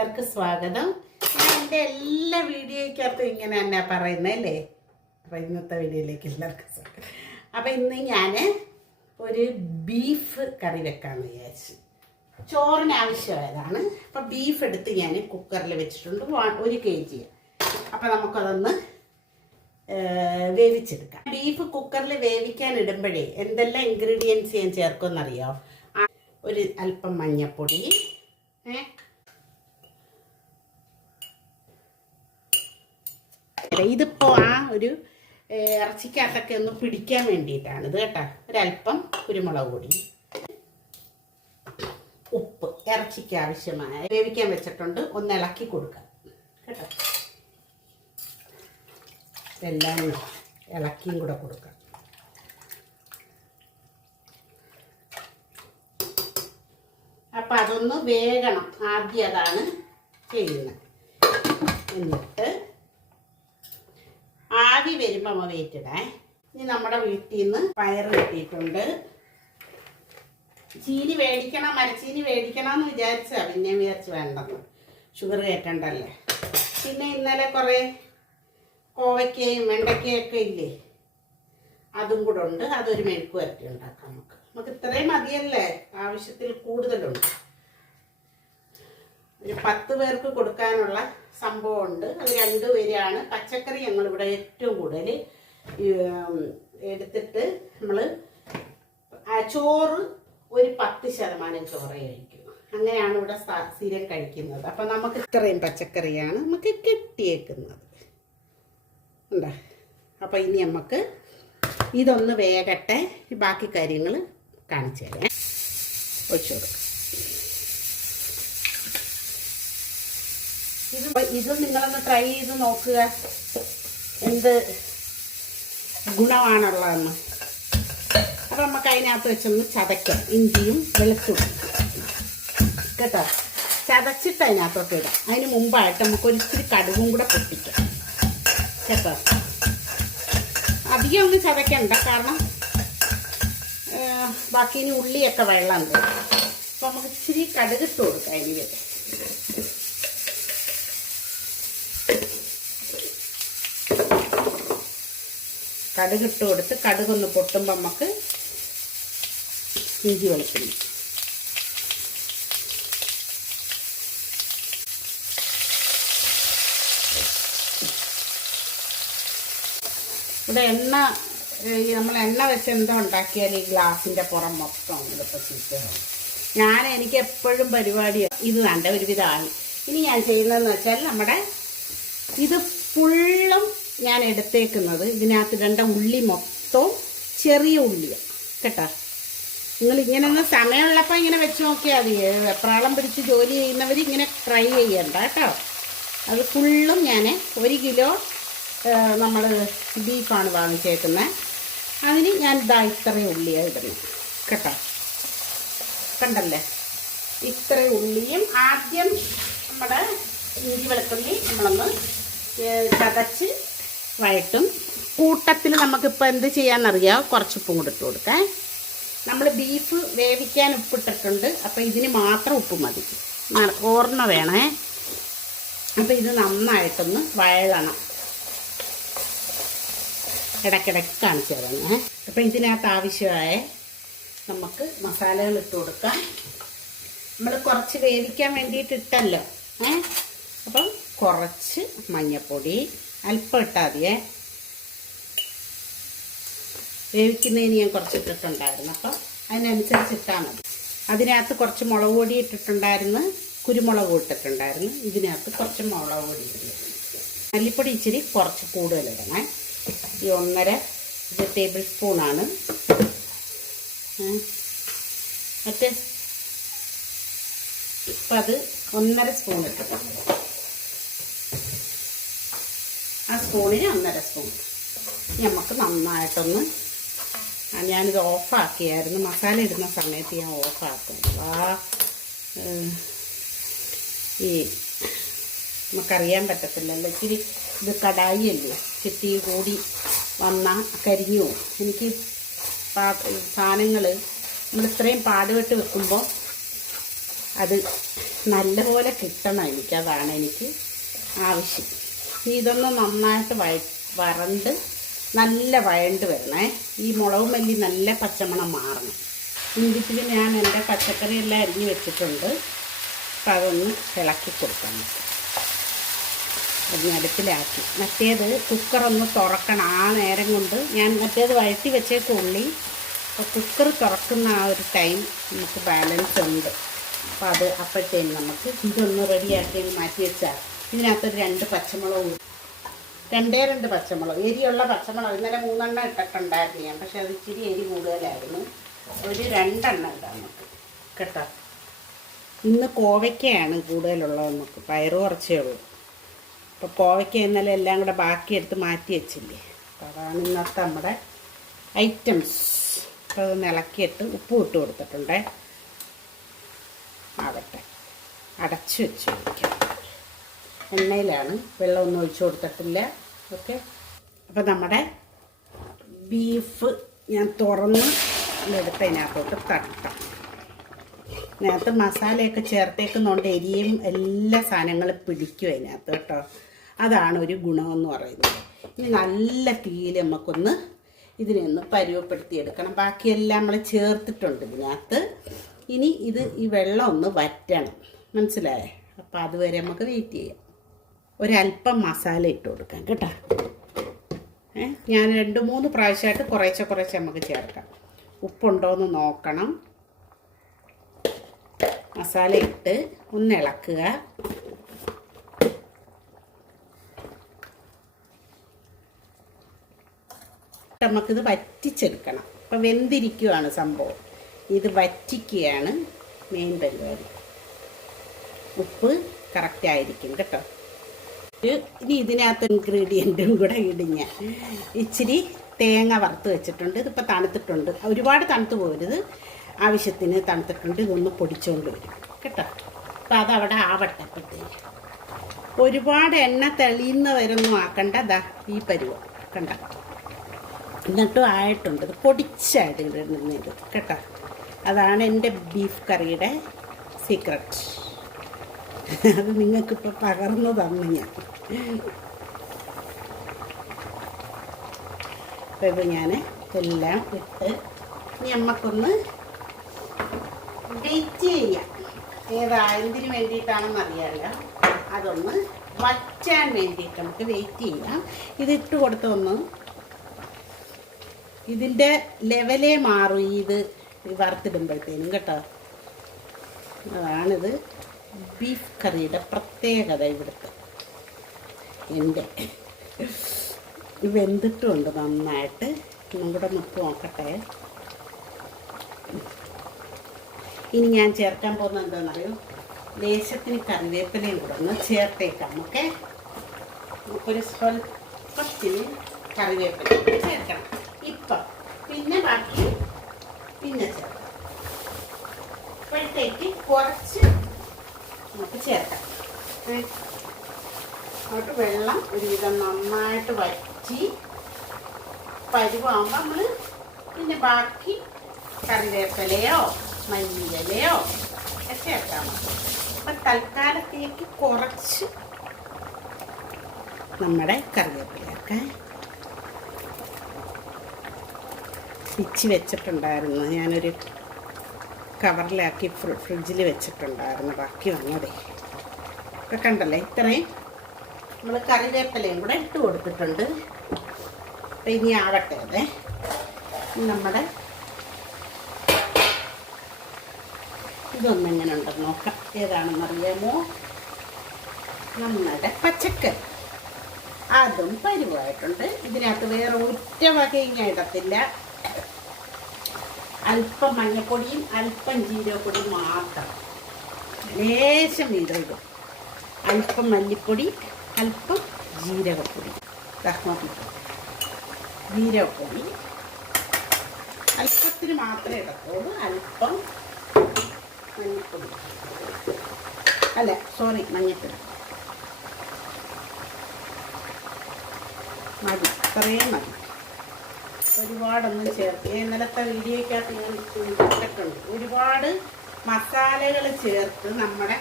എല്ലാവർക്കും സ്വാഗതം. ഞാൻ എന്റെ എല്ലാ വീഡിയോയ്ക്കകത്തും ഇങ്ങനെ തന്നെ പറയുന്നത് അല്ലേ? അപ്പം ഇന്നത്തെ വീഡിയോയിലേക്ക് എല്ലാവർക്കും സ്വാഗതം. അപ്പം ഇന്ന് ഞാൻ ഒരു ബീഫ് കറി വെക്കാമെന്ന് വിചാരിച്ചു. ചോറിന് ആവശ്യമായതാണ്. അപ്പം ബീഫ് എടുത്ത് ഞാൻ കുക്കറിൽ വെച്ചിട്ടുണ്ട്. ഒരു കെ ജി അപ്പം നമുക്കതൊന്ന് വേവിച്ചെടുക്കാം. ബീഫ് കുക്കറിൽ വേവിക്കാൻ ഇടുമ്പോഴേ എന്തെല്ലാം ഇൻഗ്രീഡിയൻസ് ഞാൻ ചേർക്കുമെന്നറിയാമോ ആ, ഒരു അല്പം മഞ്ഞൾപ്പൊടി അല്ല, ഇതിപ്പോ ആ ഒരു ഇറച്ചിക്കകത്തൊക്കെ ഒന്ന് പിടിക്കാൻ വേണ്ടിയിട്ടാണ് ഇത് കേട്ടോ. ഒരല്പം കുരുമുളക് പൊടി ഉപ്പ് ഇറച്ചിക്ക് ആവശ്യമായ വേവിക്കാൻ വെച്ചിട്ടുണ്ട്. ഒന്ന് ഇളക്കി കൊടുക്കാം കേട്ടോ. ഇതെല്ലാം ഇളക്കിയും കൂടെ കൊടുക്കാം. അപ്പം അതൊന്ന് വേഗണം ആദ്യം അതാണ് ചെയ്യുന്നത്. എന്നിട്ട് ആവി വരുമ്പോൾ അമ്മ വേറ്റിടേ ഇനി നമ്മുടെ വീട്ടിൽ നിന്ന് പയർ കിട്ടിയിട്ടുണ്ട്. ചീനി മേടിക്കണം മരച്ചീനി മേടിക്കണമെന്ന് വിചാരിച്ചാ പിന്നെ വിചാരിച്ച് വേണ്ടെന്ന്. ഷുഗർ കയറ്റണ്ടല്ലേ പിന്നെ ഇന്നലെ കുറേ കോവയ്ക്കയും വെണ്ടയ്ക്കയൊക്കെ ഇല്ലേ? അതും കൂടെ ഉണ്ട്. അതൊരു മെഴുക്ക് വരട്ടി ഉണ്ടാക്കാം നമുക്ക്. നമുക്ക് ഇത്രയും മതിയല്ലേ? ആവശ്യത്തിൽ കൂടുതലുണ്ട്. ഒരു പത്ത് പേർക്ക് കൊടുക്കാനുള്ള സംഭവമുണ്ട്. അത് രണ്ട് പേരാണ് പച്ചക്കറി ഞങ്ങളിവിടെ ഏറ്റവും കൂടുതൽ എടുത്തിട്ട് നമ്മൾ ചോറ് ഒരു പത്ത് ശതമാനം ചോറ് കഴിക്കും. അങ്ങനെയാണ് ഇവിടെ സ്ഥ- സ്ഥിരം കഴിക്കുന്നത്. അപ്പം നമുക്ക് ഇത്രയും പച്ചക്കറിയാണ് നമുക്ക് കിട്ടിയേക്കുന്നത്. ഉണ്ടാ? അപ്പം ഇനി നമുക്ക് ഇതൊന്ന് വേകട്ടെ. ബാക്കി കാര്യങ്ങൾ കാണിച്ചു തരാം. ഒഴിച്ചു കൊടുക്കാം. ഇത് ഇത് നിങ്ങളൊന്ന് ട്രൈ ചെയ്ത് നോക്കുക. എന്ത് ഗുണമാണുള്ളതെന്ന്. അപ്പം നമുക്ക് അതിനകത്ത് വെച്ചൊന്ന് ചതയ്ക്കാം. ഇഞ്ചിയും വെളുത്തുള്ളി കേട്ടോ? ചതച്ചിട്ട് അതിനകത്തോട്ട് ഇടാം. അതിന് മുമ്പായിട്ട് നമുക്ക് ഒരിച്ചിരി കടുവും കൂടെ പൊട്ടിക്കാം. കേട്ടോ? അധികം ഒന്നും ചതയ്ക്കണ്ട. കാരണം ബാക്കി ഇനി ഉള്ളിയൊക്കെ വെള്ളം തരും അപ്പം നമുക്ക് ഇച്ചിരി കടുകിട്ട് കൊടുക്കാം അതിന് കടുകിട്ട് കൊടുത്ത് കടുകൊന്ന് പൊട്ടുമ്പോൾ നമുക്ക് ഇഞ്ചി വെളുത്തുള്ളി. ഇവിടെ എണ്ണ നമ്മൾ എണ്ണ വെച്ച് എന്തോ ഉണ്ടാക്കിയാൽ ഈ ഗ്ലാസിന്റെ പുറം മൊത്തം ഇതിപ്പോൾ ചീത്തയാവും ഞാൻ എനിക്ക് എപ്പോഴും പരിപാടി ഇത് നല്ല ഒരുവിധമായി ഇനി ഞാൻ ചെയ്യുന്നതെന്ന് വെച്ചാൽ നമ്മുടെ ഇത് ഫുള്ളും ഞാൻ എടുത്തേക്കുന്നത് ഇതിനകത്ത് ഇടേണ്ട ഉള്ളി മൊത്തവും ചെറിയ ഉള്ളിയാണ് കേട്ടോ? നിങ്ങൾ ഇങ്ങനെ ഒന്ന് സമയമുള്ളപ്പോൾ ഇങ്ങനെ വെച്ച് നോക്കിയാൽ മതി. വെപ്രാളം പിടിച്ച് ജോലി ചെയ്യുന്നവർ ഇങ്ങനെ ട്രൈ ചെയ്യണ്ട കേട്ടോ. അത് ഫുള്ളും ഞാൻ ഒരു കിലോ നമ്മൾ ബീഫാണ് വാങ്ങിച്ചേക്കുന്നത് അതിന് ഞാൻ ഇതാ ഇത്രയും ഉള്ളിയാണ് ഇടുന്നത് കേട്ടോ? കണ്ടല്ലേ? ഇത്ര ഉള്ളിയും ആദ്യം നമ്മുടെ ഇഞ്ചി വെളുത്തുള്ളി നമ്മളൊന്ന് ചതച്ച് വഴട്ടും കൂട്ടത്തിൽ നമുക്കിപ്പോൾ എന്ത് ചെയ്യാമെന്നറിയാം കുറച്ച് ഉപ്പും കൂടി ഇട്ട് കൊടുക്കാം. നമ്മൾ ബീഫ് വേവിക്കാൻ ഉപ്പിട്ടിട്ടുണ്ട്. അപ്പോൾ ഇതിന് മാത്രം ഉപ്പ് മതി. ഓർമ്മ വേണേ. അപ്പോൾ ഇത് നന്നായിട്ടൊന്ന് വഴകണം ഇടയ്ക്കിടയ്ക്ക് കാണിച്ചു തരണേ അപ്പോൾ ഇതിനകത്ത് ആവശ്യമായ നമുക്ക് മസാലകൾ ഇട്ട് കൊടുക്കാം. നമ്മൾ കുറച്ച് വേവിക്കാൻ വേണ്ടിയിട്ട് ഇട്ടല്ലോ. ഏ? അപ്പം കുറച്ച് മഞ്ഞൾപ്പൊടി അല്പം ഇട്ടാൽ മതിയേ വേവിക്കുന്നതിന് ഞാൻ കുറച്ച് ഇട്ടിട്ടുണ്ടായിരുന്നു. അപ്പം അതിനനുസരിച്ച് ഇട്ടാൽ മതി. അതിനകത്ത് കുറച്ച് മുളക് പൊടി ഇട്ടിട്ടുണ്ടായിരുന്നു. കുരുമുളക് ഇട്ടിട്ടുണ്ടായിരുന്നു. ഇതിനകത്ത് കുറച്ച് മുളക് പൊടി മല്ലിപ്പൊടി ഇച്ചിരി കുറച്ച് കൂടുതൽ ഇടണേ. ഈ ഒന്നര ഇത് ടേബിൾ സ്പൂണാണ്. മറ്റേ? ഇപ്പം അത് ഒന്നര സ്പൂൺ ഇട്ടിട്ടുണ്ട് ആ സ്പൂണിന് ഒന്നര സ്പൂൺ. നമുക്ക് നന്നായിട്ടൊന്ന് ഞാനിത് ഓഫാക്കിയായിരുന്നു. മസാല ഇടുന്ന സമയത്ത് ഞാൻ ഓഫാക്കും ആ ഈ നമുക്കറിയാൻ പറ്റത്തില്ലല്ലോ. ഇച്ചിരി ഇത് കടായി അല്ലേ ചിട്ടി കൂടി വന്നാൽ കരിഞ്ഞു എനിക്ക് സാധനങ്ങൾ നമ്മൾ ഇത്രയും പാടുപെട്ട് വെക്കുമ്പോൾ അത് നല്ലപോലെ കിട്ടണം എനിക്ക് അതാണ് എനിക്ക് ആവശ്യം. ഇതൊന്ന് നന്നായിട്ട് വഴ വരണ്ട് നല്ല വയണ്ട് വരണേ. ഈ മുളക് മല്ലി നല്ല പച്ചമണം മാറണം. ഇഞ്ചിത്തിൽ ഞാൻ എന്റെ പച്ചക്കറിയെല്ലാം അരിഞ്ഞ് വെച്ചിട്ടുണ്ട്. അപ്പം അതൊന്ന് ഇളക്കി കൊടുക്കാം നമുക്ക്. അടുപ്പിലാക്കി. മറ്റേത് കുക്കറൊന്ന് തുറക്കണം ആ നേരം കൊണ്ട്. ഞാൻ മറ്റേത് വഴറ്റി വെച്ചേക്ക് ഉള്ളി. അപ്പോൾ കുക്കർ തുറക്കുന്ന ആ ഒരു ടൈം നമുക്ക് ബാലൻസ് ഉണ്ട്. അപ്പോൾ അത് അപ്പോഴത്തേന് നമുക്ക് ഇതൊന്ന് റെഡിയാക്കി മാറ്റി വെച്ചാൽ ഇതിനകത്തൊരു രണ്ട് പച്ചമുളകും രണ്ടേ രണ്ട് പച്ചമുളക്. എരിയുള്ള പച്ചമുളക്. ഇന്നലെ മൂന്നെണ്ണം ഇട്ടിട്ടുണ്ടായിരുന്നു ഞാൻ. പക്ഷെ അത് ഇച്ചിരി എരി കൂടുതലായിരുന്നു. ഒരു രണ്ടെണ്ണം ഇടാം നമുക്ക്. കേട്ടോ? ഇന്ന് കോവയ്ക്കയാണ് കൂടുതലുള്ളത് നമുക്ക്. പയറ് കുറച്ചേ ഉള്ളൂ. അപ്പോൾ കോവയ്ക്ക ഇന്നലെ എല്ലാം കൂടെ ബാക്കി എടുത്ത് മാറ്റി വെച്ചില്ലേ? അപ്പോൾ അതാണ് ഇന്നത്തെ നമ്മുടെ ഐറ്റംസ്. അപ്പോൾ അതൊന്ന് ഇളക്കിയിട്ട് ഉപ്പ് ഇട്ട് കൊടുത്തിട്ടുണ്ടേ. ആവട്ടെ. അടച്ചു വെച്ച് വയ്ക്കാം എണ്ണയിലാണ്. വെള്ളമൊന്നും ഒഴിച്ചു കൊടുത്തിട്ടില്ല. ഓക്കെ. അപ്പോൾ നമ്മുടെ ബീഫ് ഞാൻ തുറന്ന് എടുത്ത് അതിനകത്തോട്ട് തട്ടാം. അതിനകത്ത് മസാലയൊക്കെ ചേർത്തേക്കുന്നതുകൊണ്ട് എരിയും എല്ലാ സാധനങ്ങളും പിടിക്കും അതിനകത്ത് കേട്ടോ. അതാണ് ഒരു ഗുണമെന്ന് പറയുന്നത്. ഇനി നല്ല തീയിൽ നമുക്കൊന്ന് ഇതിനെ ഒന്ന് പരുവപ്പെടുത്തിയെടുക്കണം. ബാക്കിയെല്ലാം നമ്മൾ ചേർത്തിട്ടുണ്ട് ഇതിനകത്ത്. ഇനി ഇത് ഈ വെള്ളം ഒന്ന് വറ്റണം. മനസ്സിലായേ? അപ്പോൾ അതുവരെ നമുക്ക് വെയിറ്റ് ചെയ്യാം. ഒരല്പം മസാല ഇട്ട് കൊടുക്കാം കേട്ടോ. ഞാൻ രണ്ട് മൂന്ന് പ്രാവശ്യമായിട്ട് കുറേശ്ശെ കുറേശ്ശെ നമുക്ക് ചേർക്കാം. ഉപ്പുണ്ടോ എന്ന് നോക്കണം. മസാല ഇട്ട് ഒന്ന് ഇളക്കുക. നമുക്കിത് വറ്റിച്ചെടുക്കണം. അപ്പം വെന്തിരിക്കുകയാണ് സംഭവം. ഇത് വറ്റിക്കുകയാണ് മെയിൻ പരിപാടി. ഉപ്പ് കറക്റ്റായിരിക്കും കേട്ടോ. ഇനി ഇതിനകത്ത് ഇൻഗ്രീഡിയന്റും കൂടെ ഇടിഞ്ഞ ഇച്ചിരി തേങ്ങ വറുത്ത് വെച്ചിട്ടുണ്ട്. ഇതിപ്പോൾ തണുത്തിട്ടുണ്ട്. ഒരുപാട് തണുത്ത് പോരുത്. ആവശ്യത്തിന് തണുത്തിട്ടുണ്ട്. ഇതൊന്ന് പൊടിച്ചുകൊണ്ട് വരും. കേട്ടോ? അപ്പം അതവിടെ ആവട്ടെ അപ്പോഴത്തേക്ക് ഒരുപാട് എണ്ണ തെളിയുന്നവരൊന്നും ആക്കണ്ട. ദാ ഈ പരുവം. കണ്ട? എന്നിട്ടും ആയിട്ടുണ്ട്. ഇത് പൊടിച്ചായിട്ട് ഇടുന്നത് കേട്ടോ? അതാണ് എന്റെ ബീഫ് കറിയുടെ സീക്രട്ട് അത് നിങ്ങൾക്കിപ്പോൾ പകർന്നു തന്നു ഞാൻ അപ്പോൾ ഞാൻ എല്ലാം ഇട്ട് ഇനി നമുക്കൊന്ന് ഡേറ്റ് ചെയ്യാം. ഏതാ എന്തിനു വേണ്ടിയിട്ടാണെന്ന് അറിയാമല്ലോ അതൊന്ന് വറ്റാൻ വേണ്ടിയിട്ട് നമുക്ക് വെയിറ്റ് ചെയ്യാം. ഇതിട്ട് കൊടുത്തൊന്ന് ഇതിന്റെ ലെവലേ മാറും ഇത് വറുത്തിടുമ്പോഴത്തേനും കേട്ടോ. അതാണിത്. ബീഫ് കറിയുടെ പ്രത്യേകത ഇവിടുത്തെ. എന്റെ വെന്തിട്ടുണ്ട് നന്നായിട്ട്. നമ്മുടെ മുത്ത് നോക്കട്ടെ. ഇനി ഞാൻ ചേർക്കാൻ പോകുന്നത് എന്താണെന്നറിയോ? ലേശത്തിന് കറിവേപ്പിലയും കൂടെ ഒന്ന് ചേർത്തേക്കാം ഓക്കെ? ഒരു സ്വല്പത്തിന് കറിവേപ്പില ചേർക്കണം. ഇപ്പം പിന്നെ ബാക്കി പിന്നെ ചേർക്കാം. അപ്പോഴത്തേക്ക് കുറച്ച് നമുക്ക് ചേർക്കാം. അങ്ങോട്ട് വെള്ളം ഒരുവിധം നന്നായിട്ട് വറ്റി പരുവാകുമ്പോൾ നമ്മൾ പിന്നെ ബാക്കി കറിവേപ്പിലയോ മല്ലിയിലയോ ഒക്കെ ചേർക്കാം അപ്പം തൽക്കാലത്തേക്ക് കുറച്ച് നമ്മുടെ കറിവേപ്പിലയൊക്കെ ഇച്ചി വെച്ചിട്ടുണ്ടായിരുന്നു. ഞാനൊരു കവറിലാക്കി ഫ്രിഡ്ജിൽ വെച്ചിട്ടുണ്ടായിരുന്നു. ബാക്കി വന്നതേ. ഇപ്പം കണ്ടല്ലേ? ഇത്രയും നമ്മൾ കറിവേപ്പിലയും കൂടെ ഇട്ട് കൊടുത്തിട്ടുണ്ട്. അപ്പം ഇനി ആവട്ടെ അതെ. നമ്മുടെ ഇതൊന്നും എങ്ങനെ ഉണ്ടെന്ന് നോക്കാം. ഏതാണെന്ന് അറിയാമോ? നമ്മുടെ പച്ചക്കറി. അതും പരിവായിട്ടുണ്ട്. ഇതിനകത്ത് വേറെ ഒറ്റ വകയും ഇടത്തില്ല. അല്പം മഞ്ഞപ്പൊടിയും അല്പം ജീരകപ്പൊടിയും മാത്രം. ലേശം ഇടും അല്പം മല്ലിപ്പൊടി അല്പം ജീരകപ്പൊടി. നോക്കിക്കോ. ജീരകപ്പൊടി. അല്പത്തിന് മാത്രമേ ഇടത്തുള്ളൂ. അല്പം മഞ്ഞപ്പൊടി. അല്ല സോറി മഞ്ഞൾപ്പൊടി മതി. ഇത്രയും മതി. ഒരുപാടൊന്നും ചേർത്ത്. ഞാൻ ഇന്നലത്തെ വീഡിയോയ്ക്കകത്ത് ഞാൻ ഇട്ടിട്ടുണ്ട്. ഒരുപാട് മസാലകൾ ചേർത്ത് നമ്മുടെ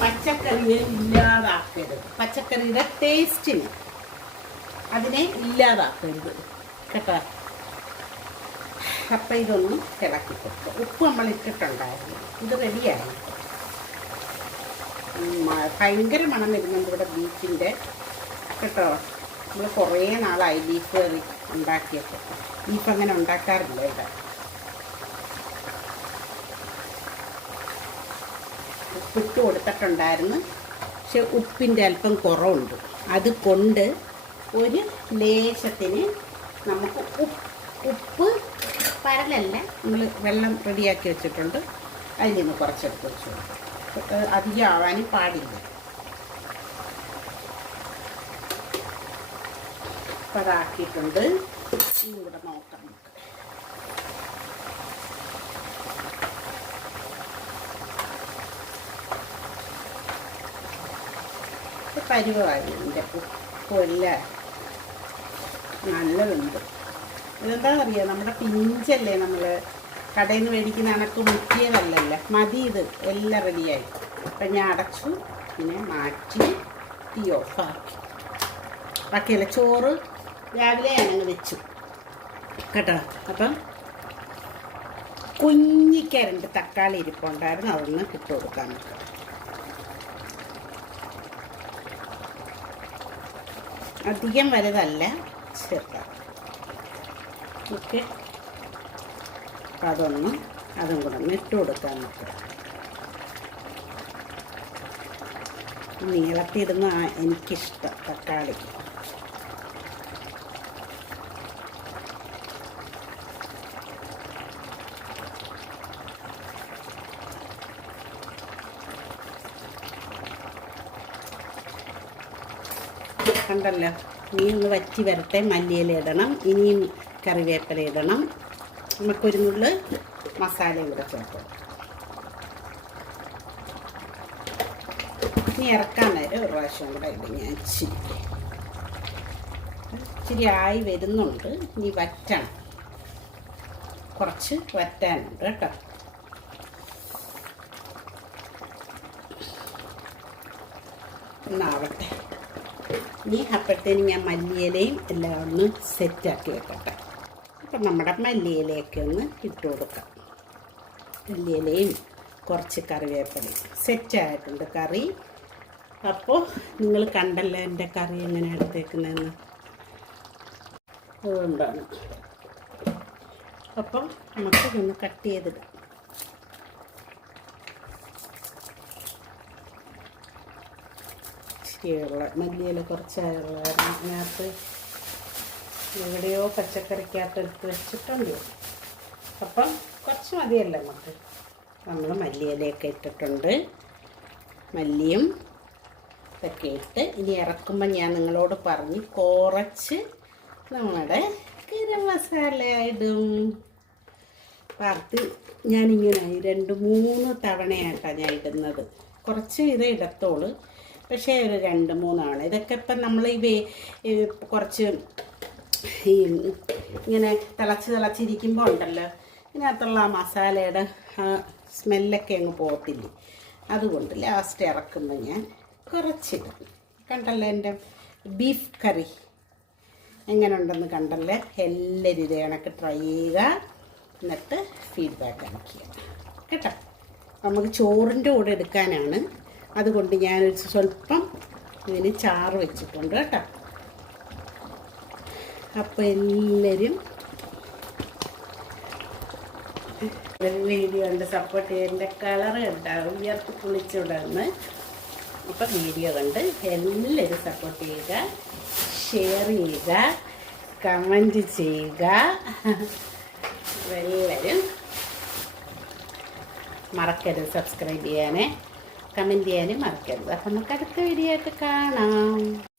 പച്ചക്കറിയെ ഇല്ലാതാക്കരുത്. പച്ചക്കറിയുടെ ടേസ്റ്റിന് അതിനെ ഇല്ലാതാക്കരുത് കേട്ടോ. അപ്പം ഇതൊന്ന് ഇളക്കി കൊടുക്കുക. ഉപ്പ് നമ്മൾ ഇട്ടിട്ടുണ്ടായിരുന്നു. ഇത് റെഡിയായി ഭയങ്കര മണം വരുന്നുണ്ട് ഇവിടെ ബീഫിന്റെ കേട്ടോ. നമ്മൾ കുറേ നാളായി ബീഫ് കറി ഉണ്ടാക്കിയപ്പോൾ ബീഫ് അങ്ങനെ ഉണ്ടാക്കാറില്ല ഇവിടെ. ഉപ്പിട്ട് കൊടുത്തിട്ടുണ്ടായിരുന്നു. പക്ഷെ ഉപ്പിന്റെ അല്പം കുറവുണ്ട്. അതുകൊണ്ട് ഒരു ലേശത്തിന് നമുക്ക് ഉപ്പ് ഉപ്പ് പരലല്ല. നമ്മൾ വെള്ളം റെഡിയാക്കി വെച്ചിട്ടുണ്ട്. അതിൽ നിന്ന് കുറച്ചെടുത്ത് വെച്ചു. അധികം ആവാനും പാടില്ല. അപ്പം അതാക്കിയിട്ടുണ്ട് ഇനി ഇവിടെ നോക്കാം നമുക്ക് ഇത് ഇതിന്റെ ഉപ്പെല്ലാം നല്ലതുണ്ട്. ഇതെന്താണെന്നറിയാം നമ്മുടെ പിഞ്ചല്ലേ നമ്മൾ കടയിൽ നിന്ന് മേടിക്കുന്ന അനക്ക് മുറ്റിയതല്ലല്ലോ മതി ഇത്. എല്ലാം റെഡിയായി. അപ്പം ഞാൻ അടച്ചു പിന്നെ മാറ്റി തീ ഓഫാക്കി. ബാക്കിയല്ല ചോറ് രാവിലെ ഞാനങ്ങ് വെച്ചു. കേട്ടോ. അപ്പം കുഞ്ഞിക്ക രണ്ട് തക്കാളി ഇരിപ്പുണ്ടായിരുന്നു അതൊന്ന് ഇട്ട് കൊടുക്കാൻ. അധികം വലുതല്ല ചെറുതാണ് ഓക്കെ. അപ്പം അതൊന്ന് അതും കൂടെ ഒന്ന് ഇട്ട് കൊടുക്കാൻ നോക്കാം. നീളത്തിടുന്ന എനിക്കിഷ്ടം തക്കാളി. കണ്ടല്ലോ. ഇനി ഒന്ന് വറ്റി വരട്ടെ. മല്ലിയില ഇടണം. ഇനിയും കറിവേപ്പില ഇടണം. നമുക്കൊരു നുള്ള് മസാലയും കൂടെ ചേർക്കാം. ഇനി ഇറക്കാൻ നേരം ഒരു പ്രാവശ്യം കൂടെ ഇടും ഞാൻ ഇച്ചിരി ഇച്ചിരി ആയി വരുന്നുണ്ട്. ഇനി വറ്റണം. കുറച്ച് വറ്റാനുണ്ട് കേട്ടോ. എന്നാവട്ടെ. ഇനി അപ്പോഴത്തേനും ഞാൻ മല്ലിയിലയും എല്ലാം ഒന്ന് സെറ്റാക്കി വെക്കട്ടെ. അപ്പം നമ്മുടെ മല്ലിയിലയൊക്കെ ഒന്ന് ഇട്ട് കൊടുക്കാം. മല്ലിയിലയും കുറച്ച് കറിവേപ്പിലയും. സെറ്റായിട്ടുണ്ട് കറി. അപ്പോൾ നിങ്ങൾ കണ്ടല്ലോ എന്റെ കറി എങ്ങനെ എടുത്തേക്കുന്നതെന്ന്. അതുകൊണ്ടാണ്. അപ്പം നമുക്ക് ഒന്ന് കട്ട് ചെയ്തിടാം. ശരിയുള്ള മല്ലിയില കുറച്ചായുള്ള അതിനകത്ത് എവിടെയോ പച്ചക്കറിക്കകത്ത് എടുത്ത് വെച്ചിട്ടുണ്ട്. അപ്പം കുറച്ച് മതിയല്ല നമുക്ക്. നമ്മൾ മല്ലിയിലയൊക്കെ ഇട്ടിട്ടുണ്ട്. മല്ലിയും ഇതൊക്കെ ഇട്ട് ഇനി ഇറക്കുമ്പോൾ ഞാൻ നിങ്ങളോട് പറഞ്ഞ് കുറച്ച് നമ്മുടെ ഗരം മസാല ഇടും. വാർത്ത് ഞാനിങ്ങനെ രണ്ട് മൂന്ന് തവണയായിട്ടാണ് ഞാൻ ഇടുന്നത്. കുറച്ച് ഇത് ഇടത്തോളൂ. പക്ഷേ ഒരു രണ്ട് മൂന്നാണ്. ഇതൊക്കെ ഇപ്പം നമ്മൾ ഈ വേ കുറച്ച് ഈ ഇങ്ങനെ തിളച്ച് തിളച്ചിരിക്കുമ്പോൾ ഉണ്ടല്ലോ ഇതിനകത്തുള്ള ആ മസാലയുടെ ആ സ്മെല്ലൊക്കെ അങ്ങ് പോകത്തില്ലേ. അതുകൊണ്ട് ലാസ്റ്റ് ഇറക്കുമ്പോൾ ഞാൻ കുറച്ചിടും. കണ്ടല്ലോ എന്റെ ബീഫ് കറി എങ്ങനെ ഉണ്ടെന്ന് കണ്ടല്ലേ? എല്ലാവരും ഇത് കണക്ക് ട്രൈ ചെയ്യുക. എന്നിട്ട് ഫീഡ്ബാക്ക് അടിക്കുക. കേട്ടോ? നമുക്ക് ചോറിന്റെ കൂടെ എടുക്കാനാണ് അതുകൊണ്ട് ഞാനൊരു സ്വല്പം ഇതിന് ചാറ് വെച്ചിട്ടുണ്ട് കേട്ടോ. അപ്പോൾ എല്ലാവരും വീഡിയോ കണ്ട് സപ്പോർട്ട് ചെയ്യേണ്ട കളർ ഉണ്ടാവും ഉയർത്തി കുളിച്ചുടന്ന് അപ്പം വീഡിയോ കണ്ട് എല്ലാവരും സപ്പോർട്ട് ചെയ്യുക. ഷെയർ ചെയ്യുക. കമന്റ് ചെയ്യുക. എല്ലാവരും മറക്കരുത് സബ്സ്ക്രൈബ് ചെയ്യാനേ. കമന്റ് ചെയ്യാനും മറക്കരുത്. അപ്പം നമുക്ക് അടുത്ത വീഡിയോ ആയിട്ട് കാണാം.